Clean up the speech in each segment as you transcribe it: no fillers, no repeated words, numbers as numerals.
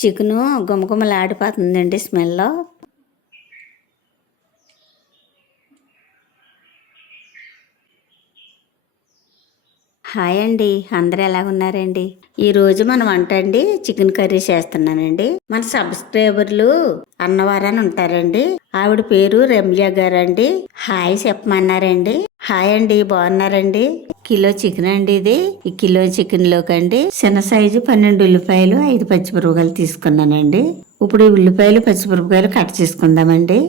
Chicken గుమగుమలాడిపోతుందండి smell. Hi అండి, అందరూ ఎలాగున్నారండి? ఈరోజు మనం వంట అండి చికెన్ కర్రీ చేస్తున్నానండి. మన సబ్స్క్రైబర్లు అన్నవరాన్ని ఉంటారండి, ఆవిడ పేరు రమ్య గారండి. హాయ్ చెప్పమన్నారండి. హాయ్ అండి, బాగున్నారండి? కిలో చికెన్ అండి ఇది. ఈ కిలో చికెన్ లోకండి చిన్న సైజు 12 ఉల్లిపాయలు, 5 పచ్చిమిరపకాయలు తీసుకున్నానండి. ఇప్పుడు ఈ ఉల్లిపాయలు పచ్చిమిరపకాయలు కట్ చేసుకుందామండి.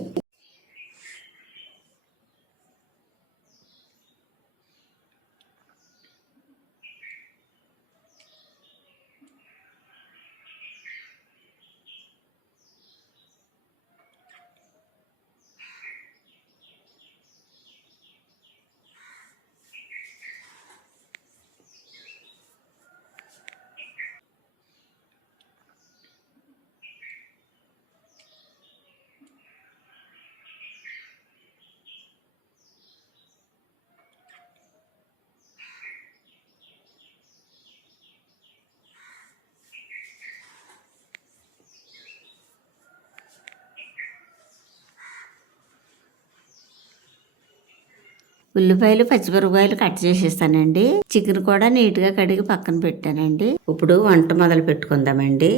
ఉల్లిపాయలు పచ్చిమిరపకాయలు కట్ చేసేస్తానండి. చికెన్ కూడా నీట్గా కడిగి పక్కన పెట్టానండి. ఇప్పుడు వంట మొదలు పెట్టుకుందామండి.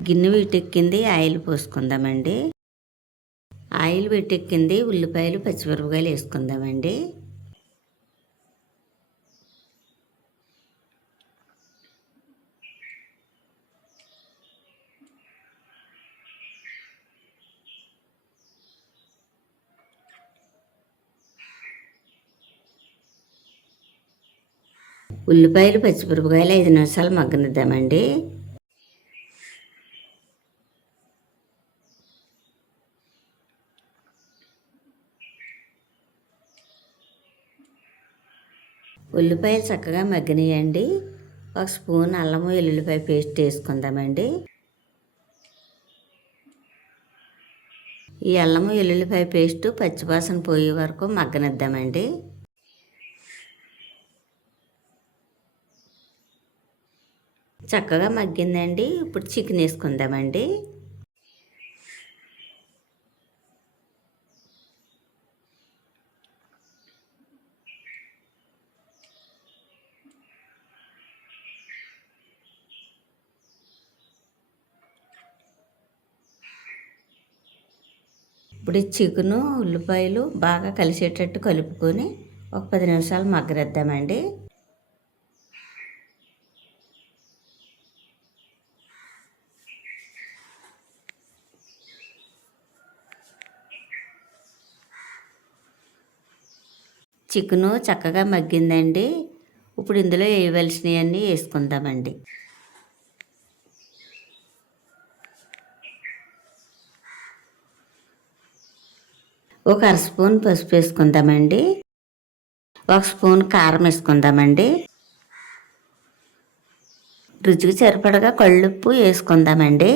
గిన్నె వీటెక్కింది, ఆయిల్ పోసుకుందామండి. ఆయిల్ వీటెక్కింది, ఉల్లిపాయలు పచ్చిమిరపకాయలు వేసుకుందామండి. ఉల్లిపాయలు పచ్చిమిరపకాయలు 5 నిమిషాలు మగ్గనిద్దామండి. ఉల్లిపాయలు చక్కగా మగ్గనియండి. 1 స్పూన్ అల్లం వెల్లుల్లిపాయ పేస్ట్ వేసుకుందామండి. ఈ అల్లం వెల్లుల్లిపాయ పేస్ట్ పచ్చివాసన పోయే వరకు మగ్గనిద్దామండి. చక్కగా మగ్గిందండి. ఇప్పుడు చికెన్ వేసుకుందామండి. ఇప్పుడు ఈ చికెను ఉల్లిపాయలు బాగా కలిసేటట్టు కలుపుకొని ఒక 10 నిమిషాలు మగ్గనిద్దామండి. చికెను చక్కగా మగ్గిందండి. ఇప్పుడు ఇందులో వేయవలసినవన్నీ వేసుకుందామండి. ఒక 1/2 స్పూన్ పసుపు వేసుకుందామండి. 1 స్పూన్ కారం వేసుకుందామండి. రుచికి సరిపడగా కళ్ళుప్పు వేసుకుందామండి.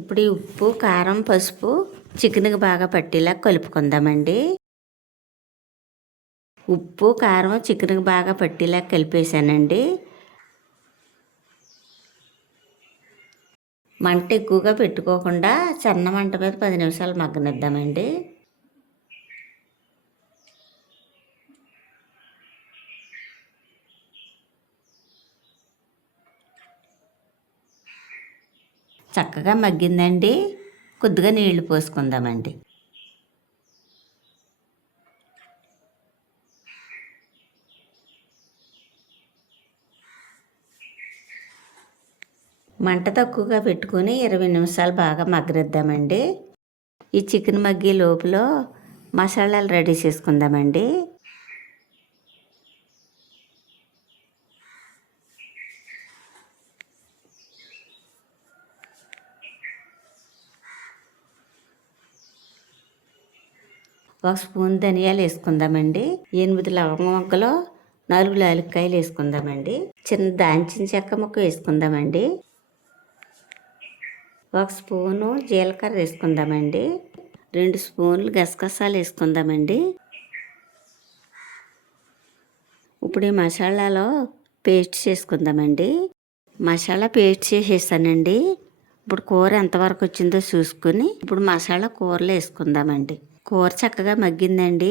ఇప్పుడు ఈ ఉప్పు, కారం, పసుపు చికెన్కి బాగా పట్టేలా కలుపుకుందామండి. ఉప్పు, కారం చికెన్కి బాగా పట్టేలా కలిపేసానండి. మంట ఎక్కువగా పెట్టుకోకుండా సన్న మంట మీద 10 నిమిషాలు మగ్గనిద్దామండి. చక్కగా మగ్గిందండి. కొద్దిగా నీళ్లు పోసుకుందామండి. మంట తక్కువగా పెట్టుకుని 20 నిమిషాలు బాగా మగ్గనిద్దామండి. ఈ చికెన్ మగ్గే లోపల మసాలాలు రెడీ చేసుకుందామండి. 1 స్పూన్ ధనియాలు వేసుకుందామండి. 8 లవంగ మొగ్గలు, 4 యాలక్కాయలు వేసుకుందామండి. చిన్న దాల్చిన చెక్క ముక్క వేసుకుందామండి. 1 స్పూను జీలకర్ర వేసుకుందామండి. 2 స్పూన్లు గసగసాలు వేసుకుందామండి. ఇప్పుడు ఈ మసాలాలో పేస్ట్ చేసుకుందామండి. మసాలా పేస్ట్ చేసేసానండి. ఇప్పుడు కూర ఎంతవరకు వచ్చిందో చూసుకుని ఇప్పుడు మసాలా కూరలో వేసుకుందామండి. కూర చక్కగా మగ్గిందండి.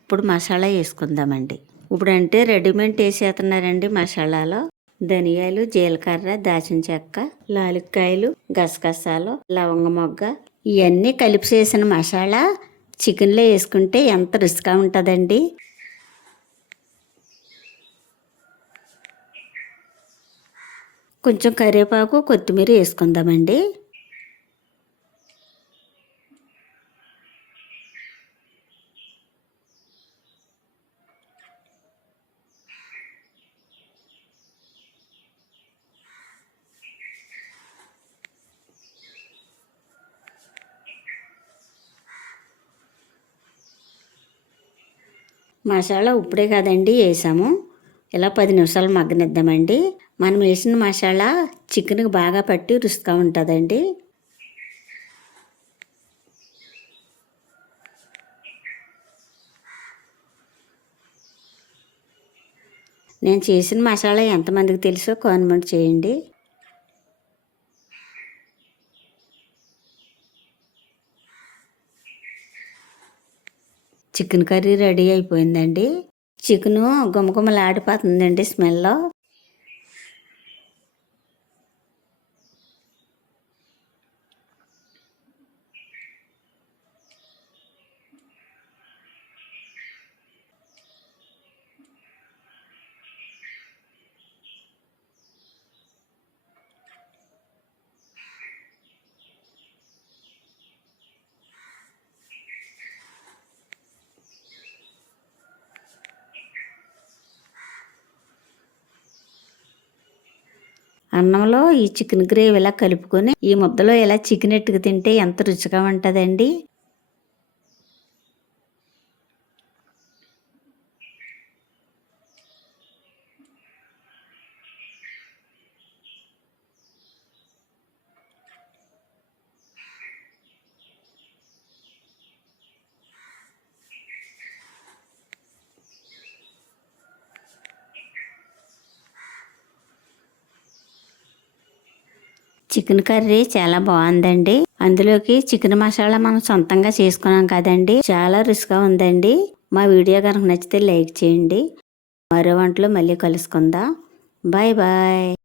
ఇప్పుడు మసాలా వేసుకుందామండి. ఇప్పుడు అంటే రెడీమేడ్ వేసేస్తున్నారండి. మసాలాలో ధనియాలు, జీలకర్ర, దాచిన చెక్క, లాలిక్కాయలు, గసగసాలు, లవంగ మొగ్గ ఇవన్నీ కలిపి చేసిన మసాలా చికెన్లో వేసుకుంటే ఎంత రుచిగా ఉంటుందండి. కొంచెం కరివేపాకు, కొత్తిమీర వేసుకుందామండి. మసాలా ఇప్పుడే కదండి వేసాము. ఇలా 10 నిమిషాలు మగ్గనిద్దామండి. మనం వేసిన మసాలా చికెన్కి బాగా పట్టి రుచిగా ఉంటుందండి. నేను చేసిన మసాలా ఎంతమందికి తెలుసో కామెంట్ చేయండి. చికెన్ కర్రీ రెడీ అయిపోయిందండి. చికెను గుమగుమలాడిపోతుందండి స్మెల్లో. అన్నంలో ఈ చికెన్ గ్రేవీ ఇలా కలుపుకొని ఈ ముద్దలో ఇలా చికెన్ ఎట్టుకు తింటే ఎంత రుచిగా ఉంటుందండి. చికెన్ కర్రీ చాలా బాగుందండి. అందులోకి చికెన్ మసాలా మనం సొంతంగా చేసుకున్నాం కదండి. చాలా రుచిగా ఉందండి. మా వీడియో కనుక నచ్చితే లైక్ చేయండి. మరో వంటలో మళ్ళీ కలుసుకుందాం. Bye bye.